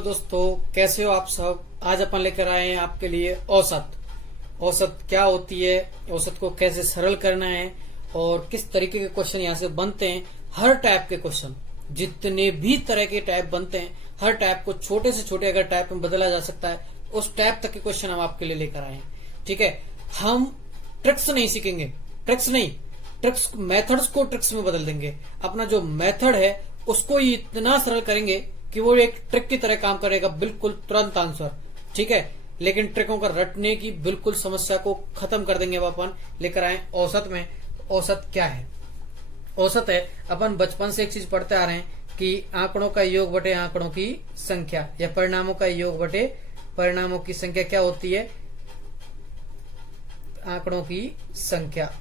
Hello दोस्तों, कैसे हो आप सब। आज अपन लेकर आए हैं आपके लिए औसत। औसत क्या होती है, औसत को कैसे सरल करना है और किस तरीके के क्वेश्चन यहाँ से बनते हैं। हर टाइप के क्वेश्चन, जितने भी तरह के टाइप बनते हैं, हर टाइप को छोटे से छोटे अगर टाइप में बदला जा सकता है, उस टाइप तक के क्वेश्चन हम आपके लिए लेकर आए हैं। ठीक है, हम ट्रिक्स नहीं सीखेंगे, ट्रिक्स मेथड्स को ट्रिक्स में बदल देंगे। अपना जो मेथड है उसको ही इतना सरल करेंगे कि वो एक ट्रिक की तरह काम करेगा, बिल्कुल तुरंत आंसर। ठीक है, लेकिन ट्रिकों का रटने की बिल्कुल समस्या को खत्म कर देंगे। अब अपन लेकर आए औसत में। औसत क्या है? औसत है, अपन बचपन से एक चीज पढ़ते आ रहे हैं कि आंकड़ों का योग बटे आंकड़ों की संख्या, या परिणामों का योग बटे परिणामों की संख्या क्या होती है? आंकड़ों की संख्या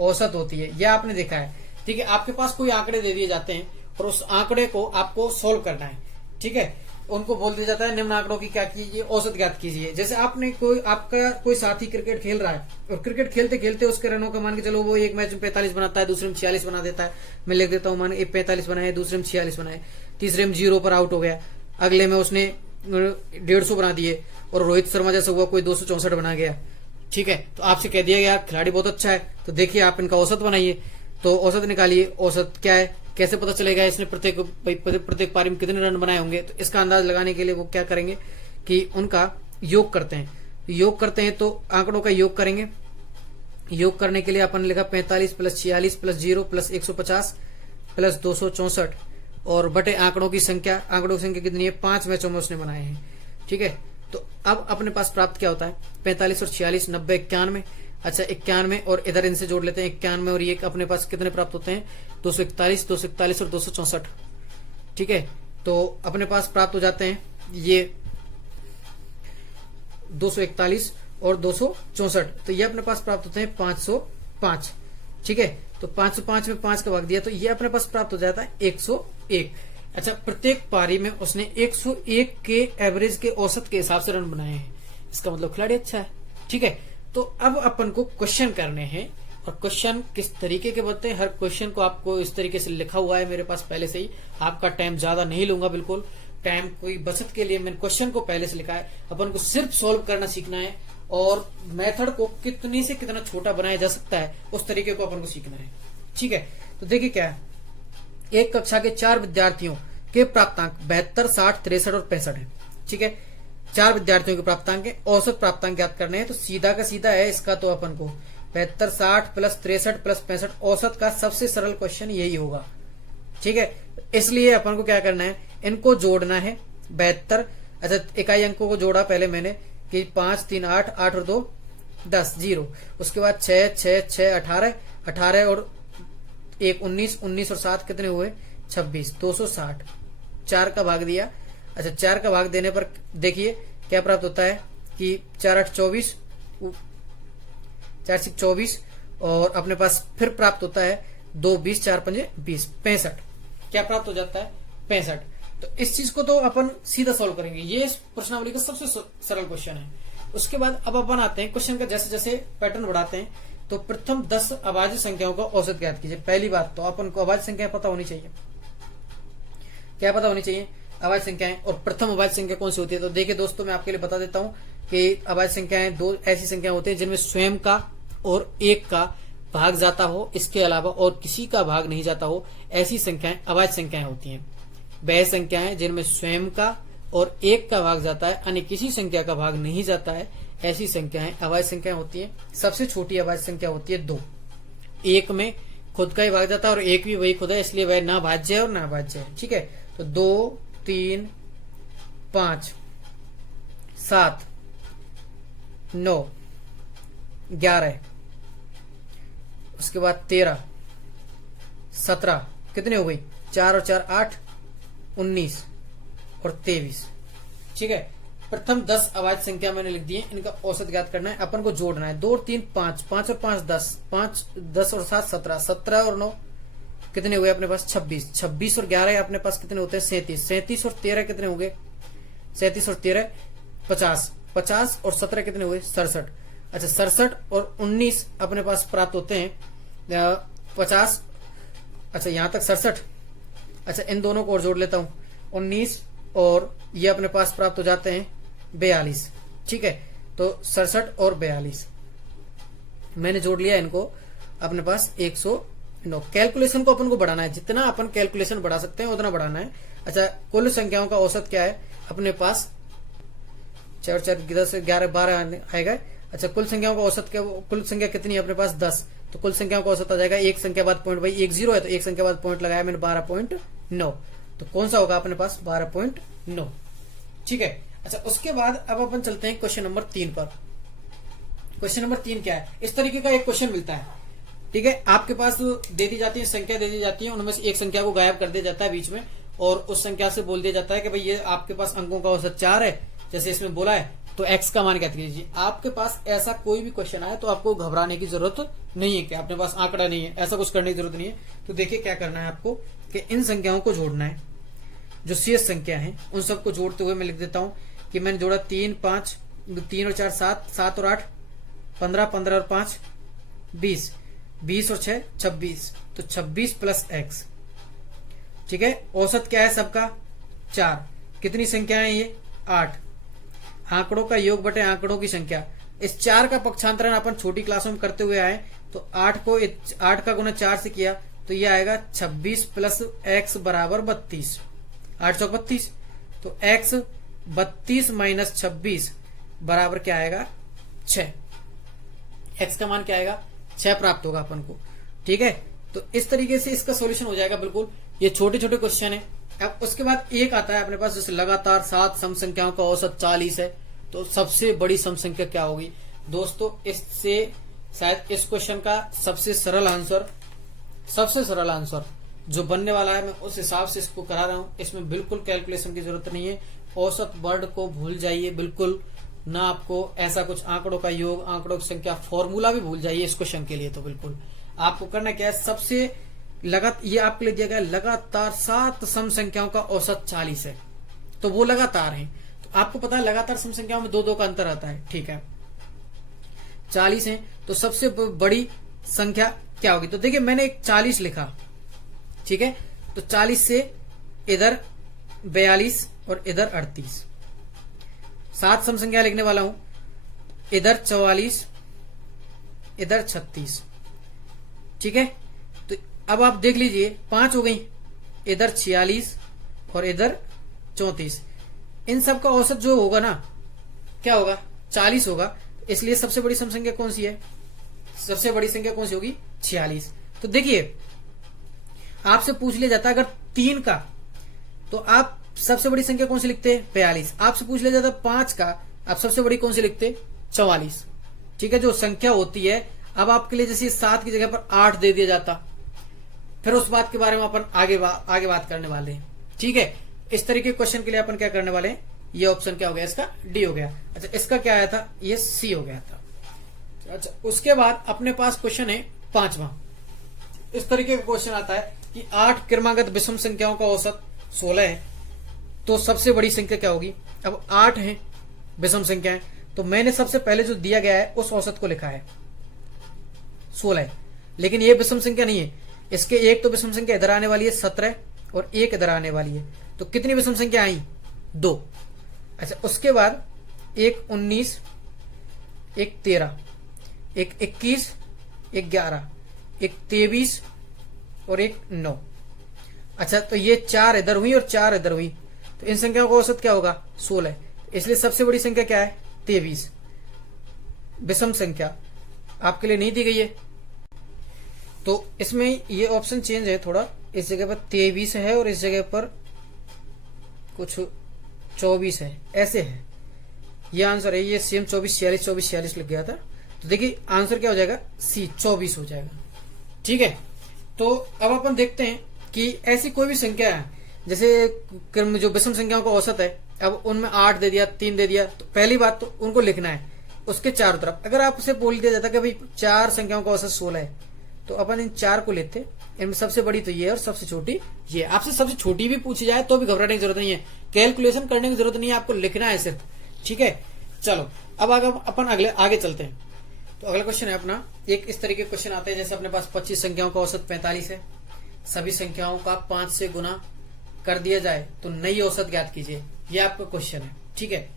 औसत होती है। यह आपने देखा है। ठीक है, आपके पास कोई आंकड़े दे दिए जाते हैं और उस आंकड़े को आपको सोल्व करना है। ठीक है, उनको बोल दिया जाता है निम्न आंकड़ों की क्या कीजिए, औसत ज्ञात कीजिए। जैसे आपका कोई साथी क्रिकेट खेल रहा है और क्रिकेट खेलते खेलते उसके रनों का मान के चलो वो एक मैच में 45 बनाता है, दूसरे में 46 बना देता है। मैं लिख देता हूं, मान 45 बनाए, दूसरे में 46 बनाए, तीसरे में 0 पर आउट हो गया, अगले में उसने 150 बना दिए और रोहित शर्मा जैसा हुआ कोई 264 बना गया। ठीक है, तो आपसे कह दिया गया खिलाड़ी बहुत अच्छा है, तो देखिए आप इनका औसत बनाइए, तो औसत निकालिए। औसत क्या है, कैसे पता चलेगा इसने प्रत्येक पारी में कितने रन बनाए होंगे? तो इसका अंदाज लगाने के लिए वो क्या करेंगे कि उनका योग करते हैं। तो आंकड़ों का योग करेंगे। योग करने के लिए अपन लिखा 45 प्लस 46 प्लस 0 प्लस 150 प्लस 264 और बटे आंकड़ों की संख्या। आंकड़ों की संख्या कितनी है? 5 मैचों में उसने बनाए हैं। ठीक है, तो अब अपने पास प्राप्त क्या होता है? 45 और 46 90 91। अच्छा, 91 और इधर इनसे जोड़ लेते हैं 91 और ये अपने पास कितने प्राप्त होते हैं? 241 और 264। ठीक है, तो अपने पास प्राप्त हो जाते हैं ये 241 और 264, तो ये अपने पास प्राप्त होते हैं 505। ठीक है, तो 505 में 5 का भाग दिया तो ये अपने पास प्राप्त हो जाता है 101। अच्छा, प्रत्येक पारी में उसने 101 के एवरेज के औसत के हिसाब से रन बनाए हैं, इसका मतलब खिलाड़ी अच्छा है। ठीक है, तो अब अपन को क्वेश्चन करने हैं और क्वेश्चन किस तरीके के बनते हैं, हर क्वेश्चन को आपको इस तरीके से लिखा हुआ है मेरे पास पहले से ही। आपका टाइम ज्यादा नहीं लूंगा, बिल्कुल टाइम कोई बचत के लिए मैंने क्वेश्चन को पहले से लिखा है। अपन को सिर्फ सॉल्व करना सीखना है और मेथड को कितनी से कितना छोटा बनाया जा सकता है उस तरीके को अपन को सीखना है। ठीक है, तो देखिए क्या है, एक कक्षा के 4 विद्यार्थियों के प्राप्तांक 72, 60, 63 और 65 है। ठीक है, 4 विद्यार्थियों के प्राप्तांक है, औसत प्राप्तांक ज्ञात करने हैं। तो सीधा का सीधा है इसका, तो अपन को 72, 60 प्लस 63 प्लस 65 औसत का सबसे सरल क्वेश्चन यही होगा। ठीक है, इसलिए अपन को क्या करना है, इनको जोड़ना है 72। अच्छा, इकाई अंकों को जोड़ा पहले मैंने कि 5 3 8 8 और 2 10 0। उसके बाद 6 6 6 18 18 और 1 19 19 और 7 कितने हुए? 26 260। 4 का भाग दिया। अच्छा, 4 का भाग देने पर देखिए क्या प्राप्त होता है कि 4 8 24, 4 6 24 और अपने पास फिर प्राप्त होता है 2 20 4 5 20 65। क्या प्राप्त हो जाता है? 65। तो इस चीज को तो अपन सीधा सॉल्व करेंगे, ये इस प्रश्नावली का सबसे सरल क्वेश्चन है। उसके बाद अब अपन आते हैं क्वेश्चन का जैसे जैसे पैटर्न बढ़ाते हैं। तो प्रथम 10 अभाज्य संख्याओं का औसत ज्ञात कीजिए। पहली बात तो अपन को अभाज्य संख्या पता होनी चाहिए। क्या पता होनी चाहिए? अभाज्य संख्याएं। और प्रथम अभाज्य संख्या कौन सी होती है? तो देखिए दोस्तों, मैं आपके लिए बता देता हूं कि अभाज्य संख्याएं 2 ऐसी संख्या होती है जिनमें स्वयं का और एक का भाग जाता हो, इसके अलावा और किसी का भाग नहीं जाता हो, ऐसी संख्याएं अभाज्य संख्याएं होती हैं। वह संख्याएं जिनमें स्वयं का और एक का भाग जाता है, अन्य किसी संख्या का भाग नहीं जाता है, ऐसी संख्याएं अभाज्य संख्याएं होती हैं। सबसे छोटी अभाज्य संख्या होती है 2। एक में खुद का ही भाग जाता है और एक भी वही खुद है, इसलिए वह ना भाज्य है और ना भाज्य है। ठीक है, तो 2 3 5 7 9 11, उसके बाद 13 17 कितने हो गई? 4 और 4 8 19 और 23। ठीक है, प्रथम 10 अभाज्य संख्या मैंने लिख दी है, इनका औसत ज्ञात करना है। अपन को जोड़ना है 2 और 3 5, 5 और 5 10, 5 10 और 7 17, 17 और 9 कितने हुए अपने पास? 26, 26 और 11 अपने पास कितने होते हैं? 37, 37 और 13 कितने हो गए? 37 और 13 50, 50 और 17 कितने हुए? 67। अच्छा, 67 और 19 अपने पास प्राप्त होते हैं 50। अच्छा, यहां तक 67। अच्छा, इन दोनों को और जोड़ लेता हूं, 19 और ये अपने पास प्राप्त हो जाते हैं 42। ठीक है, तो 67 और 42 मैंने जोड़ लिया इनको, अपने पास 109। कैलकुलेशन को अपन को बढ़ाना है, जितना अपन कैलकुलेशन बढ़ा सकते हैं उतना बढ़ाना है। अच्छा, कुल संख्याओं का औसत क्या है अपने पास, 4 4 10 11 12 आएगा। अच्छा, कुल संख्याओं का औसत क्या, कुल संख्या कितनी है अपने पास 10, तो कुल संख्याओं का औसत आ जाएगा एक संख्या बाद पॉइंट, भाई 1 0 है तो एक संख्या बाद पॉइंट लगाया मैंने 12.9, तो कौन सा होगा अपने पास 12.9। ठीक है। अच्छा, उसके बाद अब अपन चलते हैं क्वेश्चन नंबर 3 पर। क्वेश्चन नंबर 3 क्या है, इस तरीके का एक क्वेश्चन मिलता है। ठीक है, आपके पास दे दी जाती है संख्या, दे दी जाती है, उनमें से एक संख्या को गायब कर दिया जाता है बीच में, और उस संख्या से बोल दिया जाता है कि भाई ये आपके पास अंकों का औसत 4 है, जैसे इसमें बोला है, तो x का मान ज्ञात कीजिए। आपके पास ऐसा कोई भी क्वेश्चन आए तो आपको घबराने की जरूरत नहीं है कि आपके पास आंकड़ा नहीं है, ऐसा कुछ करने की जरूरत नहीं है। तो देखिए क्या करना है आपको कि इन संख्याओं को जोड़ना है, जो शेष संख्या है उन सबको जोड़ते हुए मैं लिख देता हूं कि मैंने जोड़ा 3 5 3 और 4 7 7 और 8 15 15 और 5 20 20 और 6 26, तो 26 प्लस x। ठीक है, औसत क्या है सबका 4, कितनी संख्याएं ये 8, आंकड़ों का योग बटे आंकड़ों की संख्या। इस 4 का पक्षांतरण अपन छोटी क्लासों में करते हुए आए, तो 8 का गुना 4 से किया तो ये आएगा 26 प्लस x बराबर 32, 8 चौक 32, तो x 32 माइनस 26 बराबर क्या आएगा 6। x का मान क्या आएगा 6 प्राप्त होगा अपन को। ठीक है, तो इस तरीके से इसका सॉल्यूशन हो जाएगा बिल्कुल। ये छोटे छोटे क्वेश्चन है। अब उसके बाद एक आता है अपने पास, जैसे लगातार 7 सम संख्याओं का औसत 40 है, तो सबसे बड़ी सम संख्या क्या होगी दोस्तों। इससे शायद इस क्वेश्चन का सबसे सरल आंसर जो बनने वाला है, मैं उस हिसाब से इसको करा रहा हूं। इसमें बिल्कुल कैलकुलेशन की जरूरत नहीं है, औसत वर्ड को भूल जाइए बिल्कुल ना, आपको ऐसा कुछ आंकड़ों का योग, आंकड़ों की संख्या, फॉर्मूला भी भूल जाइए इस क्वेश्चन के लिए। तो बिल्कुल आपको करना क्या है, सबसे ये आपके लिए दिया गया लगातार 7 सम संख्याओं का औसत 40 है, तो वो लगातार है। तो आपको पता है लगातार सम संख्याओं में 2 का अंतर आता है। ठीक है, 40 है तो सबसे बड़ी संख्या क्या होगी, तो देखिए मैंने एक 40 लिखा। ठीक है, तो 40 से इधर 42 और इधर 38, 7 सम संख्या लिखने वाला हूं, इधर 44 इधर 36। ठीक है, तो अब आप देख लीजिए 5 हो गई, इधर 46 और इधर 34। इन सब का औसत जो होगा ना क्या होगा 40 होगा, इसलिए सबसे बड़ी सम संख्या कौन सी है, सबसे बड़ी संख्या कौन सी होगी 46। तो देखिए आपसे पूछ लिया जाता है अगर 3 का, तो आप सबसे बड़ी संख्या कौन सी लिखते हैं 42। आपसे पूछ लिया जाता 5 का, आप सबसे बड़ी कौन सी लिखते 44। ठीक है, जो संख्या होती है। अब आपके लिए जैसे 7 की जगह पर 8 दे दिया जाता, फिर उस बात के बारे में अपन आगे बात करने वाले हैं। ठीक है, इस तरीके के क्वेश्चन के लिए अपन क्या करने वाले हैं, ये ऑप्शन क्या हो गया, इसका डी हो गया। अच्छा, इसका क्या आया था, ये सी हो गया था। अच्छा, उसके बाद अपने पास क्वेश्चन है 5वां। इस तरीके का क्वेश्चन आता है कि 8 क्रमागत विषम संख्याओं का औसत 16 है, तो सबसे बड़ी संख्या क्या होगी। अब 8 है विषम संख्याएं, तो मैंने सबसे पहले जो दिया गया है उस औसत को लिखा है 16 है, लेकिन ये विषम संख्या नहीं है। इसके एक तो विषम संख्या इधर आने वाली है 17 और एक इधर आने वाली है, तो कितनी विषम संख्या आई 2। अच्छा, उसके बाद एक 19, एक 13, एक 21, एक 11, एक 23 और एक 9। अच्छा, तो ये 4 इधर हुई और 4 इधर हुई, तो इन संख्याओं का औसत क्या होगा 16। इसलिए सबसे बड़ी संख्या क्या है 23। विषम संख्या आपके लिए नहीं दी गई है, तो इसमें ये ऑप्शन चेंज है थोड़ा, इस जगह पर 23 है और इस जगह पर कुछ 24 है, ऐसे है। ये आंसर है, ये सेम 24 46 24 46 लिख गया था। तो देखिए आंसर क्या हो जाएगा सी 24 हो जाएगा। ठीक है, तो अब अपन देखते हैं कि ऐसी कोई भी संख्या है, जैसे जो विषम संख्याओं का औसत है, अब उनमें 8 दे दिया 3 दे दिया, तो पहली बात तो उनको लिखना है उसके चारों तरफ। अगर आपसे बोल दिया जाता कि भाई 4 संख्याओं का औसत 16 है, तो अपन इन 4 को लेते, इनमें सबसे बड़ी तो ये है और सबसे छोटी ये। आपसे सबसे छोटी भी पूछी जाए तो भी घबराने की जरूरत नहीं है, कैलकुलेशन करने की जरूरत नहीं है, आपको लिखना है सिर्फ। ठीक है, चलो अब अपन आगे चलते हैं। तो अगला क्वेश्चन है अपना, एक इस तरीके क्वेश्चन आते हैं, जैसे अपने पास 25 संख्याओं का औसत 45 है, सभी संख्याओं का 5 से गुना कर दिया जाए तो नई औसत ज्ञात कीजिए, ये आपका क्वेश्चन है। ठीक है,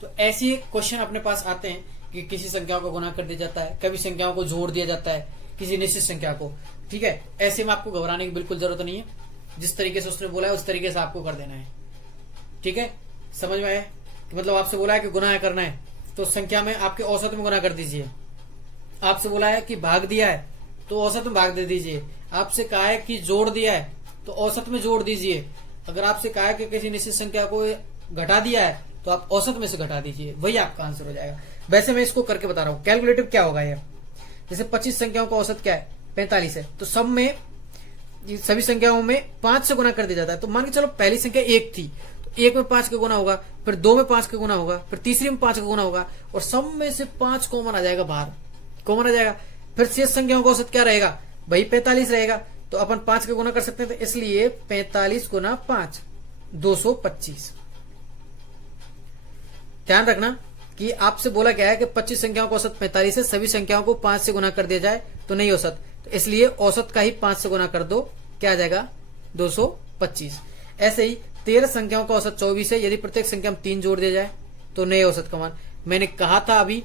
तो ऐसे क्वेश्चन अपने पास आते हैं कि किसी संख्या को गुना कर दिया जाता है, कभी संख्याओं को जोड़ दिया जाता है किसी निश्चित संख्या को। ठीक है, ऐसे में आपको घबराने की बिल्कुल जरूरत नहीं है, जिस तरीके से उसने बोला है उस तरीके से आपको कर देना है। ठीक है, समझ में आया? मतलब आपसे बोला है कि गुना करना है तो संख्या में आपके औसत में गुना कर दीजिए। आपसे बोला है कि भाग दिया है तो औसत में भाग दे दीजिए। आपसे कहा है कि जोड़ दिया है तो औसत में जोड़ दीजिए। अगर आपसे कहा है कि किसी निश्चित संख्या को घटा दिया है तो आप औसत में से घटा दीजिए, वही आपका आंसर हो जाएगा। वैसे मैं इसको करके बता रहा हूँ। कैलकुलेटिव क्या होगा ये, जैसे 25 संख्याओं का औसत क्या है 45 है, तो सब में सभी संख्याओं में 5 से गुना कर दिया जाता है। तो मान के चलो पहली संख्या 1 थी तो 1 में 5 का गुना होगा, फिर 2 में 5 का गुना होगा, फिर तीसरी में 5 का गुना होगा और सब में से 5 कॉमन आ जाएगा, बाहर कॉमन आ जाएगा। फिर शेष संख्याओं का औसत क्या रहेगा भाई 45 रहेगा। तो अपन 5 का गुना कर सकते हैं, तो इसलिए 45 गुना 5 225। ध्यान रखना कि आपसे बोला गया है कि 25 संख्याओं का औसत 45 है, सभी संख्याओं को 5 से गुना कर दिया जाए तो नहीं औसत, तो इसलिए औसत का ही 5 से गुना कर दो, क्या आ जाएगा 225। ऐसे ही 13 संख्याओं का औसत 24 है, यदि प्रत्येक संख्या में 3 जोड़ दिया जाए तो नए औसत का मान। मैंने कहा था अभी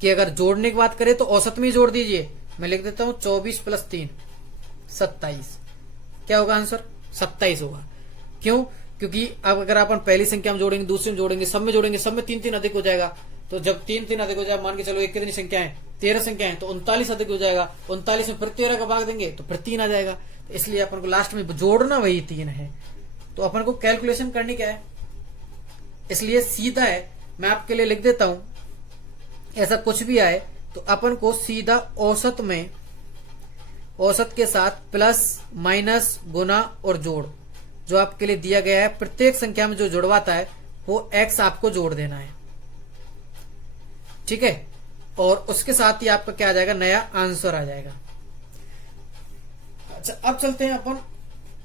कि अगर जोड़ने की बात करें तो औसत में ही जोड़ दीजिए। मैं लिख देता हूं 24 + 3 27। क्या होगा आंसर 27 होगा। क्यों? क्योंकि अब अगर अपन पहली संख्या में जोड़ेंगे, दूसरी में जोड़ेंगे, सब में जोड़ेंगे, सब में 3 अधिक हो जाएगा। तो जब 3 अधिक हो जाए, मान के चलो एक कितनी संख्या है 13 संख्या है, तो 39 अधिक हो जाएगा। 39 में फिर 13 का भाग देंगे तो फिर 3 आ जाएगा। तो इसलिए अपन को लास्ट में जोड़ना वही 3 है। तो अपन को कैलकुलेशन करनी क्या है, इसलिए सीधा है, मैं आपके लिए लिख देता हूं। ऐसा कुछ भी आए तो अपन को सीधा औसत में, औसत के साथ प्लस माइनस गुना और जोड़ जो आपके लिए दिया गया है, प्रत्येक संख्या में जो जुड़वाता है वो x आपको जोड़ देना है। ठीक है, और उसके साथ ही आपका क्या आ जाएगा, नया आंसर आ जाएगा। अच्छा, अब चलते हैं अपन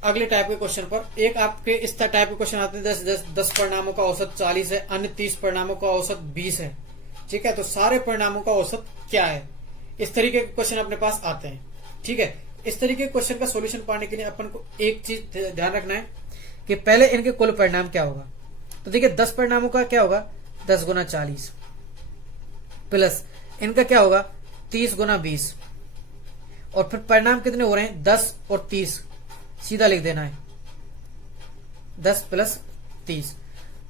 अगले टाइप के क्वेश्चन पर। एक आपके इस टाइप के क्वेश्चन आते हैं 10 परिणामों का औसत 40 है, अन्य 30 परिणामों का औसत 20 है। ठीक है, तो सारे परिणामों का औसत क्या है, इस तरीके के क्वेश्चन अपने पास आते हैं। ठीक है, इस तरीके के क्वेश्चन का सॉल्यूशन पाने के लिए अपन को एक चीज ध्यान रखना है कि पहले इनके कुल परिणाम क्या होगा। तो देखिए 10 परिणामों का क्या होगा 10 गुना 40 प्लस इनका क्या होगा 30 गुना 20, और फिर परिणाम कितने हो रहे हैं 10 और 30, सीधा लिख देना है 10 + 30।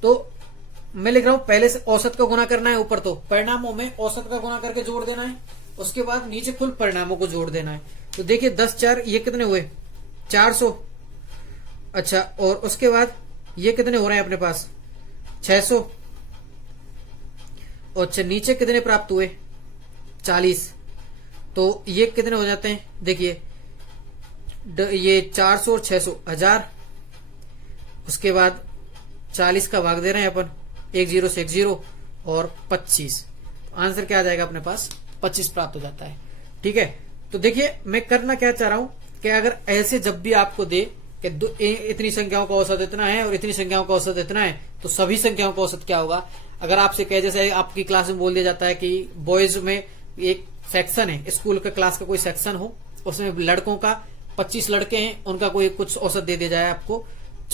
तो मैं लिख रहा हूं पहले से औसत का गुना करना है, ऊपर तो परिणामों में औसत का गुना करके जोड़ देना है, उसके बाद नीचे कुल परिणामों को जोड़ देना है। तो देखिए 10 4 ये कितने हुए 400। अच्छा, और उसके बाद ये कितने हो रहे हैं अपने पास 600, और अच्छा नीचे कितने प्राप्त हुए 40। तो ये कितने हो जाते हैं, देखिए ये 400 और 600 1000, उसके बाद 40 का भाग दे रहे हैं अपन, 1 0 से 1 0 और 25। आंसर क्या आ जाएगा अपने पास 25 प्राप्त हो जाता है। ठीक है, तो देखिए मैं करना क्या चाह रहा हूं कि अगर ऐसे जब भी आपको दे कि इतनी संख्याओं का औसत इतना है और इतनी संख्याओं का औसत इतना है, तो सभी संख्याओं का औसत क्या होगा। अगर आपसे कहे, जैसे आपकी क्लास में बोल दिया जाता है कि बॉयज में एक सेक्शन है, स्कूल का क्लास का कोई सेक्शन हो, उसमें लड़कों का 25 लड़के हैं, उनका कोई कुछ औसत दे दिया जाए आपको,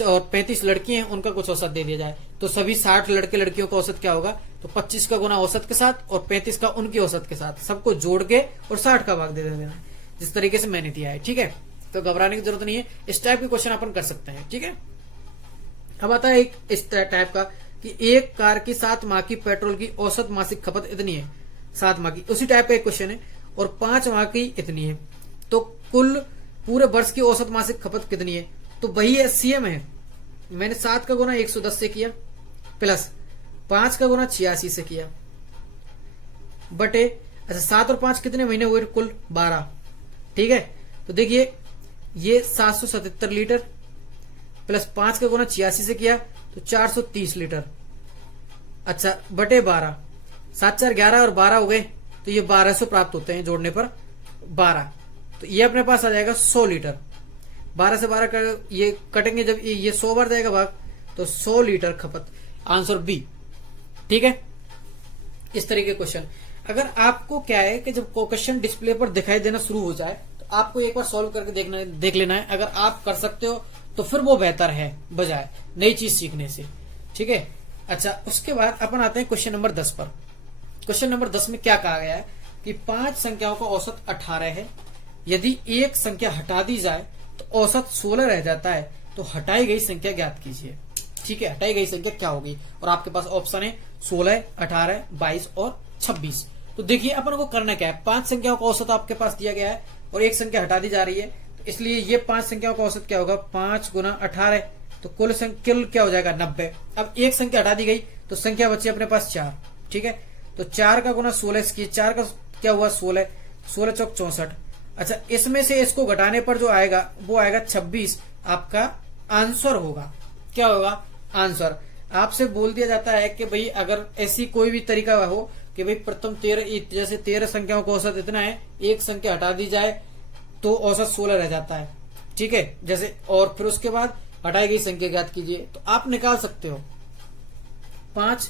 और 35 लड़की हैं, उनका कुछ औसत दे दिया जाए, तो सभी 60 लड़के लड़कियों का औसत क्या होगा, तो 25 का गुना औसत के साथ और 35 का उनकी औसत के साथ, सबको जोड़ के और 60 का भाग दे देना, जिस तरीके से मैंने दिया है। ठीक है, तो घबराने की जरूरत नहीं है, इस टाइप के क्वेश्चन अपन कर सकते हैं। ठीक है, अब आता है एक इस टाइप का कि एक कार की 7 माह की पेट्रोल की औसत मासिक खपत इतनी है, 7 माह की, उसी टाइप का एक क्वेश्चन है, और 5 माह की इतनी है, तो कुल पूरे वर्ष की औसत मासिक खपत कितनी है। तो वही एचसीएम है, मैंने 7 का गुना 110 से किया प्लस 5 का गुना 86 से किया बटे, अच्छा 7 और 5 कितने महीने हुए, कुल 12। ठीक है, तो देखिए ये 777 लीटर प्लस 5 का गुना 86 से किया तो 430 लीटर, अच्छा बटे 12, 7 4 11 और 12 हो गए, तो ये 1200 प्राप्त होते हैं जोड़ने पर 12। तो ये अपने पास आ जाएगा 100 लीटर। 12 से 12 कर ये कटेंगे, जब ये 100 बार जाएगा भाग, तो 100 लीटर खपत, आंसर बी। ठीक है, इस तरीके क्वेश्चन अगर आपको क्या है कि जब क्वेश्चन डिस्प्ले पर दिखाई देना शुरू हो जाए तो आपको एक बार सॉल्व करके देख लेना है। अगर आप कर सकते हो तो फिर वो बेहतर है बजाय नई चीज सीखने से। ठीक है। अच्छा, उसके बाद अपन आते हैं क्वेश्चन नंबर 10 पर। क्वेश्चन नंबर 10 में क्या कहा गया है कि 5 संख्याओं का औसत 18 है। यदि एक संख्या हटा दी जाए तो औसत 16 रह जाता है, तो हटाई गई संख्या ज्ञात कीजिए। ठीक है, हटाई गई संख्या क्या होगी? और आपके पास ऑप्शन है 16, 18, 22 और 26। तो देखिए अपन को करना क्या है, 5 संख्याओं का औसत आपके पास दिया गया है और एक संख्या हटा दी जा रही है, तो इसलिए ये 5 संख्याओं का औसत क्या होगा? 5 गुना 18, तो कुल क्या हो जाएगा? 90। अब एक संख्या हटा दी गई तो संख्या बची अपने पास 4। ठीक है, तो 4 का गुना 16 की 4 का क्या हुआ? 16, 16 चौक 64। अच्छा, इसमें से इसको घटाने पर जो आएगा वो आएगा 26। आपका आंसर होगा, क्या होगा? आंसर। आपसे बोल दिया जाता है कि भाई अगर ऐसी कोई भी तरीका हो कि भाई प्रथम 13, जैसे 13 संख्याओं का औसत इतना है, एक संख्या हटा दी जाए तो औसत 16 रह जाता है। ठीक है, जैसे, और फिर उसके बाद हटाई गई संख्या ज्ञात कीजिए, तो आप निकाल सकते हो। 5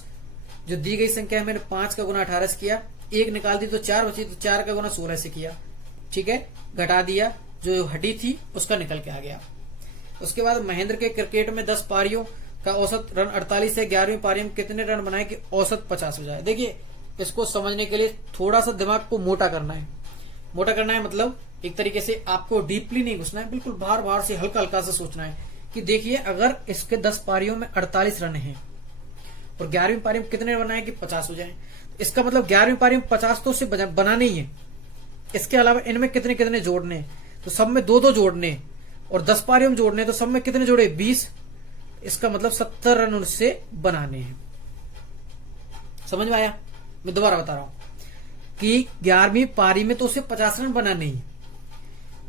जो दी गई संख्या है, मैंने 5 का गुना 18 से किया, एक निकाल दी तो 4 बची, तो 4 का गुना 16 से किया। ठीक है, घटा दिया, जो हटी थी उसका निकल के आ गया। उसके बाद महेंद्र के क्रिकेट में 10 पारियों का औसत रन 48 है, 11वीं पारी में कितने रन बनाए कि औसत 50 हो जाए? देखिए, इसको समझने के लिए थोड़ा सा दिमाग को मोटा करना है। मोटा करना है मतलब एक तरीके से आपको डीपली नहीं घुसना है, बिल्कुल बाहर बाहर से हल्का हल्का से सोचना है कि देखिए अगर इसके 10 पारियों में 48 रन हैं और 11वीं पारी में कितने बनाए कि 50 हो जाए, इसका मतलब 11वीं पारी में 50 तो उसे बनाने ही है। इसके अलावा इनमें कितने कितने जोड़ने, तो सब में 2-2 जोड़ने, और 10 पारियों में जोड़ने, तो सब में कितने जोड़े? 20। इसका मतलब 70 रन उससे बनाने हैं। समझ में आया? मैं दोबारा बता रहा हूं कि 11वीं पारी में तो उसे 50 रन बनाने ही।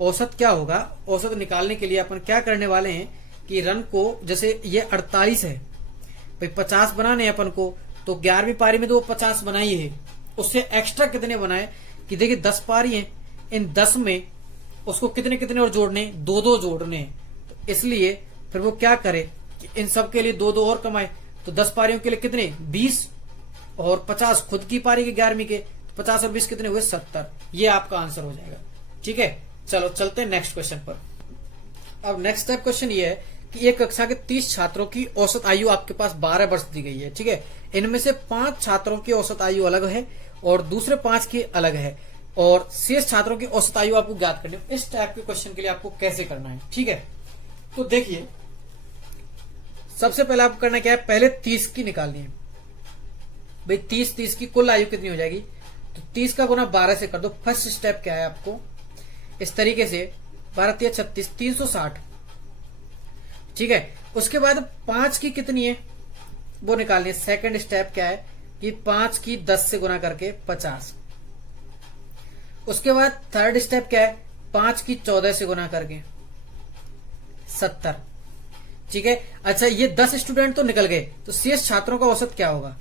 औसत क्या होगा? औसत निकालने के लिए अपन क्या करने वाले हैं कि रन को, जैसे ये 48 है भाई, 50 बनाने अपन को, तो 11वीं पारी में तो वो 50 बनाई है, उससे एक्स्ट्रा कितने बनाए कि देखिए 10 पारी है, इन 10 में उसको कितने कितने और जोड़ने? 2-2 जोड़ने। तो इसलिए फिर वो क्या करे कि इन सब के लिए 2-2 और कमाए, तो 10 पारियों के लिए कितने? 20, और 50 खुद की पारी के 11वीं के, तो 50 और 20 कितने हुए? 70। ये आपका आंसर हो जाएगा। ठीक है, चलो चलते हैं नेक्स्ट क्वेश्चन पर। अब नेक्स्ट टाइप क्वेश्चन ये है कि एक कक्षा के 30 छात्रों की औसत आयु आपके पास 12 वर्ष दी गई है। ठीक है, इनमें से 5 छात्रों की औसत आयु अलग है और दूसरे 5 की अलग है, और शेष छात्रों की औसत आयु आपको ज्ञात करनी है। इस टाइप के क्वेश्चन के लिए आपको कैसे करना है? ठीक है, तो देखिए सबसे पहले आपको करना क्या है, पहले 30 की निकालनी है भाई। 30 की कुल आयु कितनी हो जाएगी? तो 30 का गुना 12 से कर दो। फर्स्ट स्टेप क्या है आपको, इस तरीके से 12 36, 360। ठीक है, उसके बाद 5 की कितनी है वो निकालनी है। सेकंड स्टेप क्या है कि 5 की 10 से गुना करके 50। उसके बाद थर्ड स्टेप क्या है, 5 की 14 से गुना करके 70। ठीक है, अच्छा ये 10 स्टूडेंट तो निकल गए, तो शेष छात्रों का औसत क्या होगा?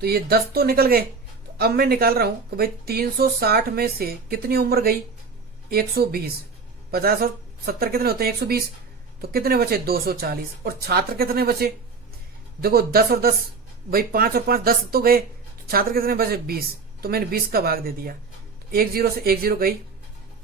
तो ये 10 तो निकल गए, तो अब मैं निकाल रहा हूं कि भाई 360 में से कितनी उम्र गई? 120। 50 और 70 कितने होते हैं? 120। तो कितने बचे? 240। और छात्र कितने बचे? देखो 10 और 10 भाई, 5 और 5 10 तो गए, तो छात्र कितने बचे? 20। तो मैंने 20 का भाग दे दिया, तो 1 0 से 1 0 गई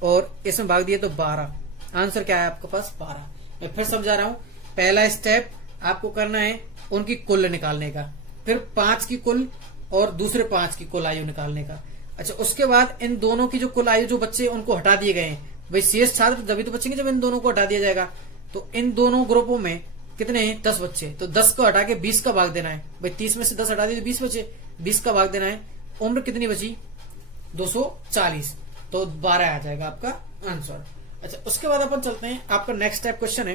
और इसमें भाग दिया तो 12। आंसर क्या है आपके पास? 12। मैं फिर समझा रहा हूं, पहला स्टेप आपको करना है उनकी कुल निकालने का, फिर 5 की कुल और दूसरे 5 की कुल आयु निकालने का। अच्छा, उसके बाद इन दोनों की जो कुल आयु जो बच्चे उनको हटा दिए गए हैं, भाई शेष छात्र तभी तो बचेंगे जब इन दोनों को हटा दिया जाएगा। तो इन दोनों ग्रुपों में कितने हैं? 10 बच्चे, तो 10 को हटा के 20 का भाग देना है भाई। 30 में से 10 हटा दिए तो 20 बचे, 20 का भाग देना है। उम्र कितनी बची? 240, तो 12 आ जाएगा आपका आंसर। अच्छा, उसके बाद अपन चलते हैं, आपका नेक्स्ट टाइप क्वेश्चन है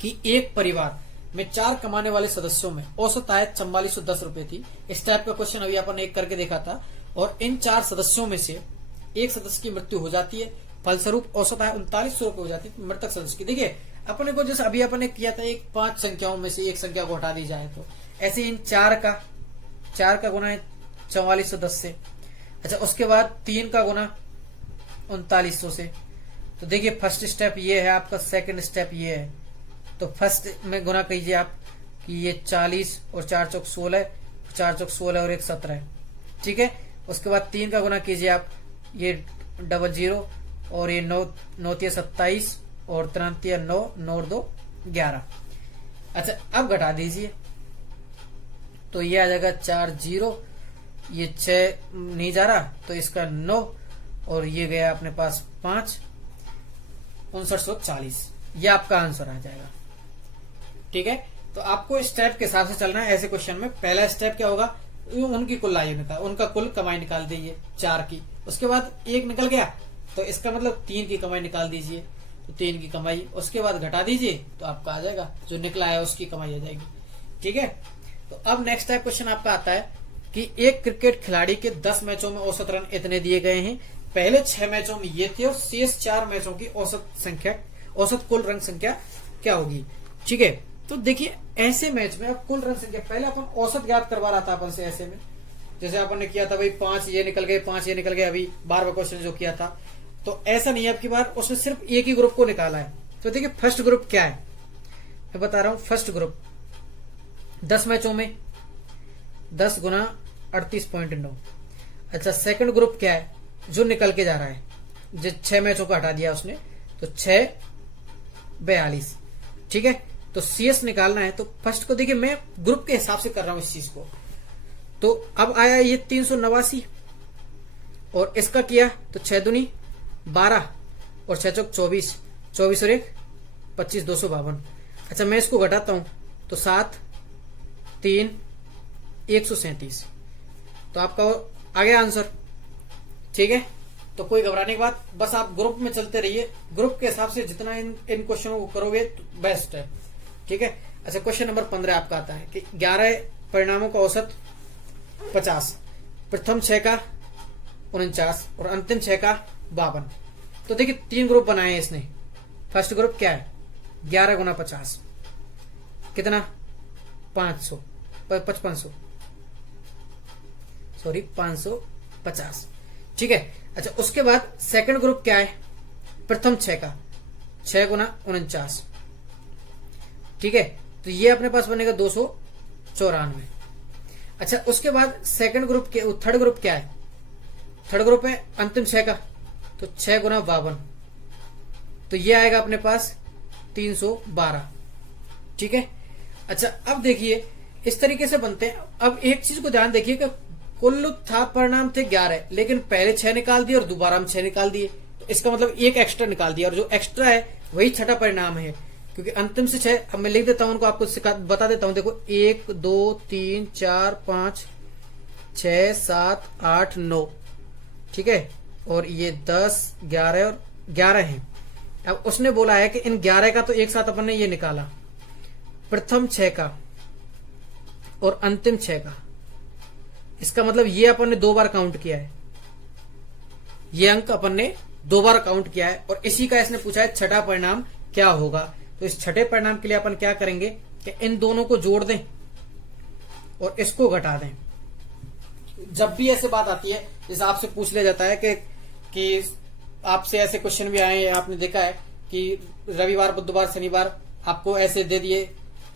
कि एक परिवार में 4 कमाने वाले सदस्यों में औसत आय 4410 रुपए थी। इस टाइप का क्वेश्चन अभी अपन एक करके देखा था, और इन 4 सदस्यों में से एक सदस्य की मृत्यु हो जाती है, फलस्वरूप औसत आय 3900 रुपए हो जाती है मृतक सदस्य की। देखिए अपने को जैसे अभी अपन ने किया था, एक 5 संख्याओं में से एक संख्या को हटा दी जाए, तो ऐसे इन 4 का गुना है 4410 से। अच्छा, उसके बाद 3 का गुना 3900 से। तो देखिए फर्स्ट स्टेप ये है आपका, सेकंड स्टेप ये है। तो फर्स्ट में गुना कीजिए आप कि ये 40 और 4 चौक 16, 4 चौक 16 और 1 17। ठीक है, उसके बाद 3 का गुना कीजिए आप, ये 00 और ये 9 9 27 और 3 9 9 2 11। अच्छा अब घटा दीजिए तो ये आ जाएगा 4 0, ये 6 नहीं जा रहा तो इसका 9 और ये गया अपने पास 5, 5940। ये आपका आंसर आ जाएगा। ठीक है, तो आपको स्टेप के हिसाब से चलना है। ऐसे क्वेश्चन में पहला स्टेप क्या होगा, उनकी कुल आयु निकाल, उनका कुल कमाई निकाल दीजिए 4 की। उसके बाद 1 निकल गया तो इसका मतलब 3 की कमाई निकाल दीजिए, तो 3 की कमाई। उसके बाद घटा दीजिए तो आपका आ जाएगा, जो निकला है उसकी कमाई आ जाएगी। ठीक है, तो अब नेक्स्ट टाइप क्वेश्चन आपका आता है कि एक क्रिकेट खिलाड़ी के 10 मैचों में औसत रन इतने दिए गए हैं, पहले 6 मैचों में ये थे और शेष 4 मैचों की औसत कुल रन संख्या क्या होगी। ठीक है, तो देखिए ऐसे मैच में अब कुल रन संख्या, पहले अपन औसत ज्ञात करवा रहा था अपन से ऐसे में, जैसे अपन ने किया था भाई 5 ये निकल गए, 5 ये निकल गए, अभी 12वां क्वेश्चन जो किया था। तो ऐसा नहीं है, अब की बार उसने सिर्फ एक ही ग्रुप को निकाला है। तो देखिए फर्स्ट ग्रुप क्या है, मैं बता रहा हूं। फर्स्ट ग्रुप 10 मैचों में 10 गुना 38.9। अच्छा सेकंड ग्रुप क्या है, जो निकल के जा रहा है, जो 6 मैचों को हटा दिया उसने, तो 6 42। ठीक है, तो सीएस निकालना है। तो फर्स्ट को देखिए मैं ग्रुप के हिसाब से कर रहा हूं इस चीज को। तो अब आया ये 389 और इसका किया तो 6 दूनी 12 और 6 चौक 24, 24 और 1 25, 252। अच्छा मैं इसको घटाता हूं तो 7 3 137। तो आपका आ गया आंसर। ठीक है, तो कोई घबराने की बात, बस आप ग्रुप में चलते रहिए, ग्रुप के हिसाब से जितना इन क्वेश्चनों को करोगे तो बेस्ट है। ठीक है, अच्छा क्वेश्चन नंबर 15 आपका आता है कि 11 परिणामों का औसत 50, प्रथम 6 का 49 और अंतिम 6 का 52। तो देखिए 3 ग्रुप बनाए हैं इसने। फर्स्ट ग्रुप क्या है, 11 गुना 50 कितना 500 5500 सॉरी 550। ठीक है, अच्छा उसके बाद सेकंड ग्रुप क्या है, प्रथम 6 का 6 गुना 49। ठीक है, तो ये अपने पास बनेगा 294। अच्छा उसके बाद सेकंड ग्रुप के थर्ड ग्रुप क्या है, थर्ड ग्रुप है अंतिम 6 का, तो 6 गुना 52, तो ये आएगा अपने पास 312। ठीक है, अच्छा अब देखिए इस तरीके से बनते हैं। अब एक चीज को ध्यान देखिए कि कुल था परिणाम थे 11, लेकिन पहले 6 निकाल दिए और दोबारा हम 6 निकाल दिए, तो इसका मतलब एक एक्स्ट्रा निकाल दिया, और जो एक्स्ट्रा है वही छठा परिणाम है, क्योंकि अंतिम से 6। अब मैं लिख देता हूं उनको, आपको बता देता हूं। देखो 1 2 3 4 5 6 7 8 9। ठीक है, और ये 10 11 और 11 है। अब उसने बोला है कि इन 11 का तो एक साथ अपन ने ये निकाला, प्रथम 6 का और अंतिम 6 का। इसका मतलब ये अपन ने 2 बार काउंट किया है, ये अंक अपन ने 2 बार काउंट किया है, और इसी का इसने पूछा है छठा परिणाम क्या होगा। तो इस छठे परिणाम के लिए अपन क्या करेंगे कि इन दोनों को जोड़ दें और इसको घटा दें। जब भी ऐसे बात आती है, जैसे आपसे पूछ लिया जाता है कि आपसे ऐसे क्वेश्चन भी आए हैं, आपने देखा है कि रविवार बुधवार शनिवार आपको ऐसे दे दिए,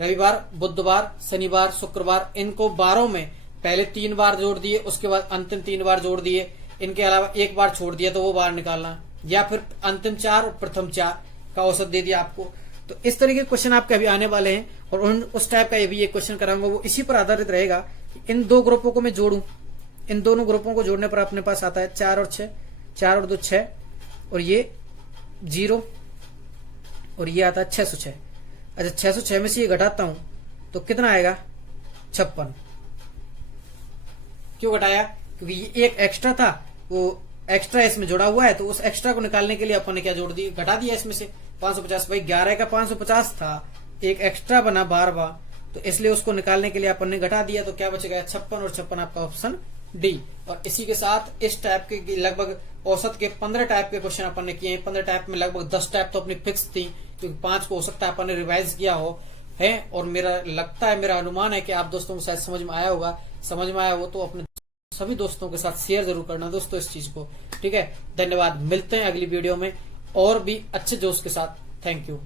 रविवार बुधवार शनिवार शुक्रवार, इनको बारों में पहले 3 बार जोड़ दिए, उसके बाद अंतिम 3 बार जोड़ दिए, इनके अलावा 1 बार छोड़ दिया तो वो बार निकालना, या फिर अंतिम 4 और प्रथम 4 का औसत दे दिया आपको। तो इस तरीके के क्वेश्चन आपके अभी आने वाले हैं, और उस टाइप का ये भी एक क्वेश्चन कराऊंगा, वो इसी पर आधारित रहेगा। इन 2 ग्रुपों को मैं जोड़ू, इन दोनों ग्रुपों को जोड़ने पर अपने पास आता है 4 और 6, 4 और 2 6, और ये 0 और ये आता है 606। अच्छा 606 में से ये घटाता हूं तो कितना आएगा 56। क्यों घटाया, क्योंकि ये एक एक्स्ट्रा था, वो एक्स्ट्रा इसमें जोड़ा हुआ है, तो उस एक्स्ट्रा को निकालने के लिए अपन ने क्या जोड़ दिया, घटा दिया इसमें से 550। भाई 11 का 550 था, एक एक्स्ट्रा बना 12वां, तो इसलिए उसको निकालने के लिए अपन ने घटा दिया, तो क्या बचेगा 56, और 56 आपका ऑप्शन डी। और इसी के साथ इस टाइप के लगभग औसत के 15 टाइप के क्वेश्चन अपन ने किए हैं। 15 टाइप में लगभग 10 टाइप तो अपनी फिक्स थी, क्योंकि 5 को हो सकता है अपन ने रिवाइज किया हो है, और मेरा लगता है, मेरा अनुमान है कि आप दोस्तों को शायद समझ में आया होगा। समझ में आया हो तो अपने सभी दोस्तों के साथ शेयर जरूर करना दोस्तों इस चीज को। ठीक है, धन्यवाद, मिलते हैं अगली वीडियो में और भी अच्छे जोश के साथ। Thank you.